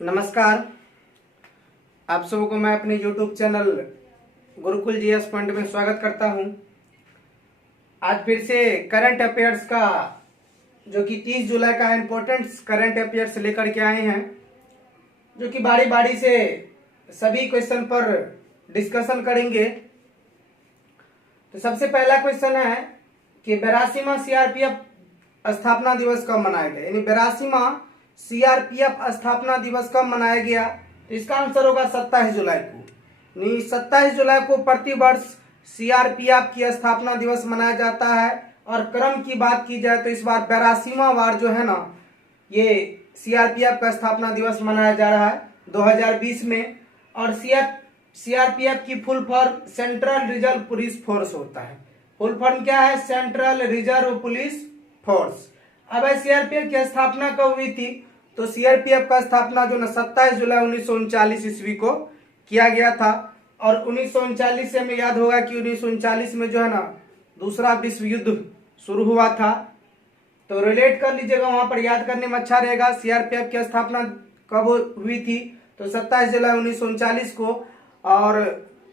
नमस्कार। आप सबों को मैं अपने YouTube channel Gurukul GS point में स्वागत करता हूं। आज फिर से करंट अफेयर्स का जो कि 30 जुलाई का इम्पोर्टेंट करंट अफेयर्स लेकर के आए हैं, जो कि बारी बारी से सभी क्वेश्चन पर डिस्कशन करेंगे। तो सबसे पहला क्वेश्चन है कि 82वां सीआरपीएफ स्थापना दिवस कब मनाया गया, यानी 82वां सीआरपीएफ स्थापना दिवस कब मनाया गया। तो इसका आंसर होगा 27 जुलाई को। 27 जुलाई को प्रतिवर्ष सीआरपीएफ की स्थापना दिवस मनाया जाता है। और क्रम की बात की जाए तो इस बार 82वां बार जो है ना, ये सीआरपीएफ का स्थापना दिवस मनाया जा रहा है 2020 में। और सीआरपीएफ की full form central reserve police force होता है। फुल फॉर्म क्या है? Central reserve police force. अब सीआरपीएफ की स्थापना कब हुई थी? तो सीआरपीएफ का स्थापना जो ना 27 जुलाई 1939 ईस्वी को किया गया था। और 1939 से हमें याद होगा कि 1939 में जो है ना दूसरा विश्व युद्ध शुरू हुआ था। तो रिलेट कर लीजिएगा, वहां पर याद करने में अच्छा रहेगा। सीआरपीएफ की स्थापना कब हुई थी? तो 27 जुलाई 1939 को। और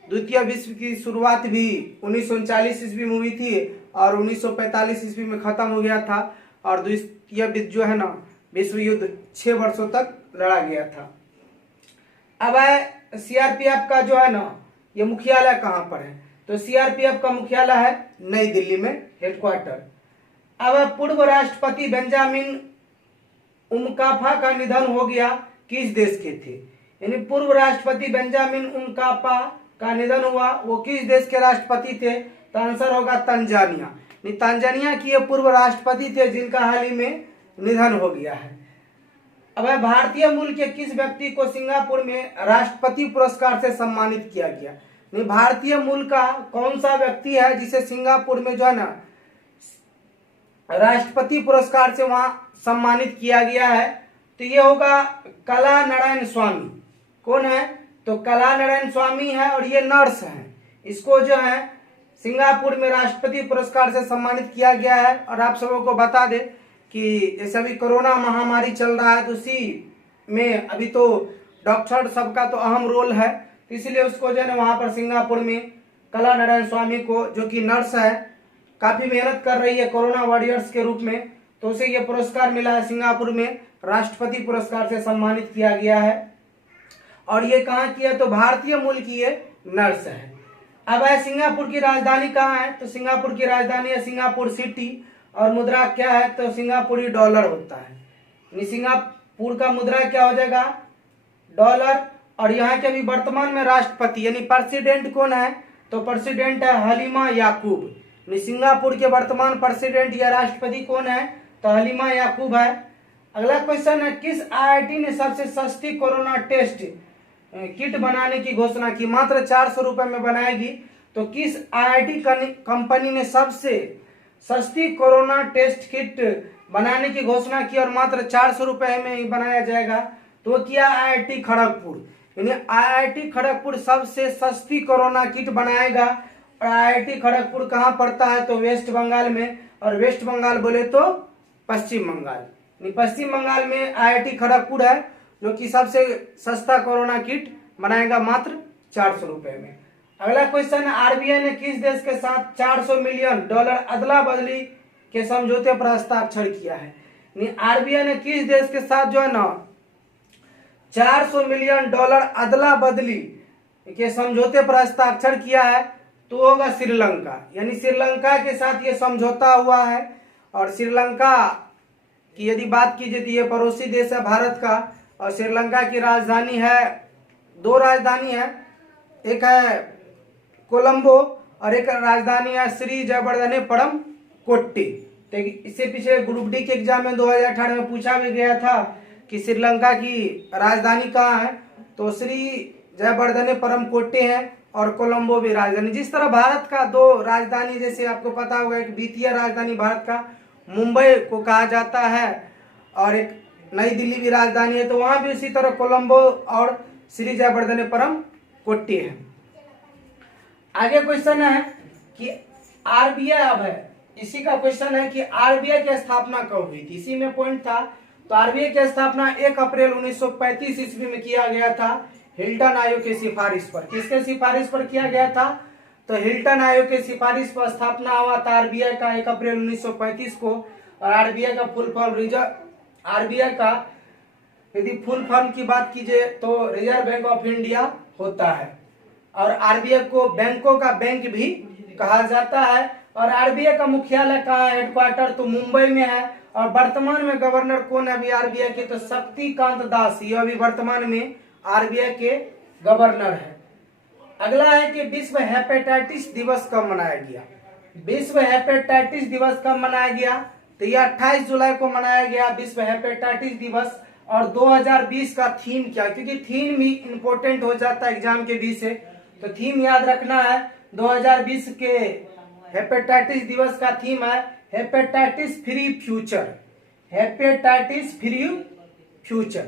द्वितीय विश्व की शुरुआत भी 1939 ईस्वी में हुई थी और 1945 ईस्वी में खत्म हो गया था। और द्वितीय विश्व जो है ना विश्व युद्ध 6 वर्षों तक लड़ा गया था। अब सीआरपीएफ का जो है ना ये मुख्यालय कहां पर है? तो सीआरपीएफ का मुख्यालय है नई दिल्ली में, हेडक्वार्टर। अब पूर्व राष्ट्रपति बेंजामिन उमकाफा का निधन हो गया, किस देश के थे? यानी पूर्व राष्ट्रपति बेंजामिन उमकाफा का निधन हुआ, वो किस देश के राष्ट्रपति थे? तो आंसर होगा तंजानिया। तंजानिया की ये पूर्व राष्ट्रपति थे जिनका हाल ही में निधन हो गया है। अब भारतीय मूल के किस व्यक्ति को सिंगापुर में राष्ट्रपति पुरस्कार से सम्मानित किया गया? भारतीय मूल का कौन सा व्यक्ति है जिसे सिंगापुर में जो है ना राष्ट्रपति पुरस्कार से वहां सम्मानित किया गया है? तो ये होगा कलानारायण स्वामी। कौन है? तो कलानारायण स्वामी है और ये नर्स है। इसको जो है सिंगापुर में राष्ट्रपति पुरस्कार से सम्मानित किया गया है। और आप सबों को बता दें कि जैसे अभी कोरोना महामारी चल रहा है, तो उसी में अभी तो डॉक्टर सबका तो अहम रोल है, तो इसलिए उसको जो है ना वहां पर सिंगापुर में कलानारायण स्वामी को, जो कि नर्स है, काफी मेहनत कर रही है कोरोना वॉरियर्स के रूप में, तो उसे ये पुरस्कार मिला है। सिंगापुर में राष्ट्रपति पुरस्कार से सम्मानित किया गया है। और ये कहाँ की है? तो भारतीय मूल की ये नर्स है। अब सिंगापुर की राजधानी कहाँ है? तो सिंगापुर की राजधानी है सिंगापुर सिटी। और मुद्रा क्या है? तो सिंगापुरी डॉलर होता है। सिंगापुर का मुद्रा क्या हो जाएगा? डॉलर। और यहाँ के अभी वर्तमान में राष्ट्रपति यानी प्रेसिडेंट कौन है? तो प्रेसिडेंट है हलीमा याकूब। सिंगापुर के वर्तमान प्रेसिडेंट या राष्ट्रपति कौन है? तो हलीमा याकूब है। अगला क्वेश्चन है, किस आईआईटी ने सबसे सस्ती कोरोना टेस्ट किट बनाने की घोषणा की? मात्र 400 रुपए में बनाएगी। तो किस आईआईटी कंपनी ने सबसे सस्ती कोरोना टेस्ट किट बनाने की घोषणा की और मात्र 400 रुपए में ही बनाया जाएगा? तो क्या आईआईटी खड़गपुर। यानी आईआईटी खड़गपुर सबसे सस्ती कोरोना किट बनाएगा। और आईआईटी खड़गपुर कहाँ पड़ता है? तो वेस्ट बंगाल में। और वेस्ट बंगाल बोले तो पश्चिम बंगाल। पश्चिम बंगाल में आईआईटी खड़गपुर है जो कि सबसे सस्ता कोरोना किट बनाएगा मात्र 400 रुपए में। अगला क्वेश्चन है, आरबीआई ने किस देश के साथ 400 मिलियन डॉलर अदला बदली के समझौते पर हस्ताक्षर किया है? आरबीआई ने किस देश के साथ जो है ना 400 मिलियन डॉलर अदला बदली के समझौते पर हस्ताक्षर किया है? तो होगा श्रीलंका। यानी श्रीलंका के साथ ये समझौता हुआ है। और श्रीलंका की यदि बात की जाए तो ये पड़ोसी देश है भारत का। और श्रीलंका की राजधानी है, 2 राजधानी है, एक है कोलंबो और एक राजधानी है श्री जयवर्धनेपरम कोट्टी। तो इससे पीछे ग्रुप डी के एग्जाम में 2018 में पूछा भी गया था कि श्रीलंका की राजधानी कहाँ है? तो श्री जयवर्धनेपरम कोट्टी है और कोलंबो भी राजधानी। जिस तरह भारत का 2 राजधानी, जैसे आपको पता होगा, एक द्वितीय राजधानी भारत का मुंबई को कहा जाता है और एक नई दिल्ली भी राजधानी है, तो वहां भी उसी तरह कोलंबो और श्री जयवर्धनेपरम कोट्टी है। आगे क्वेश्चन है कि आरबीआई अब है, इसी का क्वेश्चन है कि आरबीआई की स्थापना कब हुई थी? इसी में पॉइंट था। तो आरबीआई की स्थापना 1 अप्रैल 1935 ईस्वी में किया गया था हिल्टन आयोग की सिफारिश पर। किसके सिफारिश पर किया गया था? तो हिल्टन आयोग की सिफारिश पर स्थापना हुआ था आरबीआई का 1 अप्रैल 1935 को। और आरबीआई का फुल फॉर्म आरबीआई का यदि फुल फॉर्म की बात कीजिए तो रिजर्व बैंक ऑफ इंडिया होता है। और आरबीआई को बैंकों का बैंक भी कहा जाता है। और आरबीआई का मुख्यालय कहाँ है? हेडक्वार्टर तो मुंबई में है। और वर्तमान में गवर्नर कौन है अभी आरबीआई के? तो शक्तिकांत दास, ये अभी वर्तमान में आरबीआई के गवर्नर है। अगला है कि विश्व हेपेटाइटिस दिवस कब मनाया गया? विश्व हेपेटाइटिस दिवस कब मनाया गया? तो यह 28 जुलाई को मनाया गया विश्व हेपेटाइटिस दिवस। और 2020 का थीम क्या? क्योंकि थीम भी इंपॉर्टेंट हो जाता है एग्जाम के बीच से, तो थीम याद रखना है। 2020 के हेपेटाइटिस दिवस का थीम है hepatitis free future. Hepatitis free future.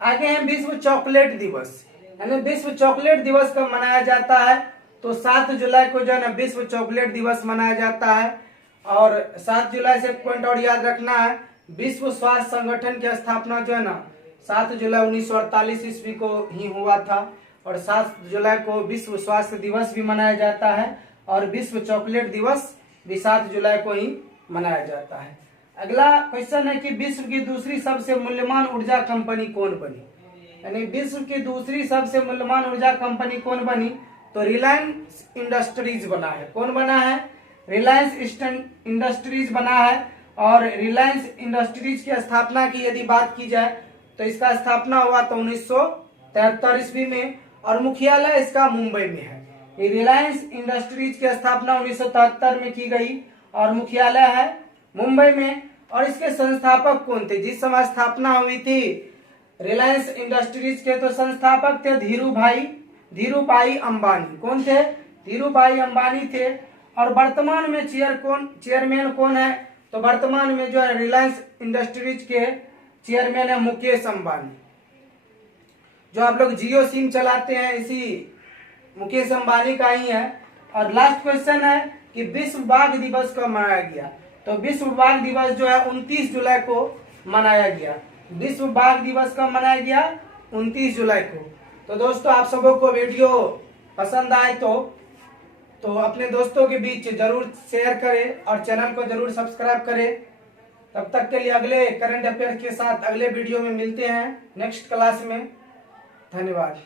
आगे है विश्व चॉकलेट दिवस। यानी विश्व चॉकलेट दिवस कब मनाया जाता है? तो 7 जुलाई को जो है ना विश्व चॉकलेट दिवस मनाया जाता है। और 7 जुलाई से पॉइंट और याद रखना है, विश्व स्वास्थ्य संगठन की स्थापना जो है ना 7 जुलाई 1948 ईस्वी को ही हुआ था। और 7 जुलाई को विश्व स्वास्थ्य दिवस भी मनाया जाता है। और विश्व चॉकलेट दिवस भी 7 जुलाई को ही मनाया जाता है। अगला क्वेश्चन है कि विश्व की दूसरी सबसे मूल्यवान ऊर्जा कंपनी कौन बनी? यानी विश्व की दूसरी सबसे मूल्यवान ऊर्जा कंपनी कौन बनी? तो रिलायंस इंडस्ट्रीज बना है। कौन बना है? रिलायंस इंडस्ट्रीज बना है। और रिलायंस इंडस्ट्रीज की स्थापना की यदि बात की जाए तो इसका स्थापना हुआ तो 1973 ईस्वी में। और मुख्यालय इसका मुंबई में है। ये रिलायंस इंडस्ट्रीज की स्थापना 1973 में की गई और मुख्यालय है मुंबई में। और इसके संस्थापक कौन थे? जिस समय स्थापना हुई थी रिलायंस इंडस्ट्रीज के, तो संस्थापक थे धीरूभाई अंबानी। कौन थे? धीरूभाई अंबानी थे। और वर्तमान में चेयरमैन कौन है? तो वर्तमान में जो है रिलायंस इंडस्ट्रीज के चेयरमैन है मुकेश अंबानी। जो आप लोग जियो सिम चलाते हैं इसी मुकेश अंबानी का ही है। और लास्ट क्वेश्चन है कि विश्व बाघ दिवस कब मनाया गया? तो विश्व बाघ दिवस जो है 29 जुलाई को मनाया गया। विश्व बाघ दिवस कब मनाया गया? 29 जुलाई को। तो दोस्तों आप सबों को वीडियो पसंद आए तो अपने दोस्तों के बीच जरूर शेयर करें और चैनल को जरूर सब्सक्राइब करें। तब तक के लिए अगले करंट अफेयर के साथ अगले वीडियो में मिलते हैं नेक्स्ट क्लास में। धन्यवाद।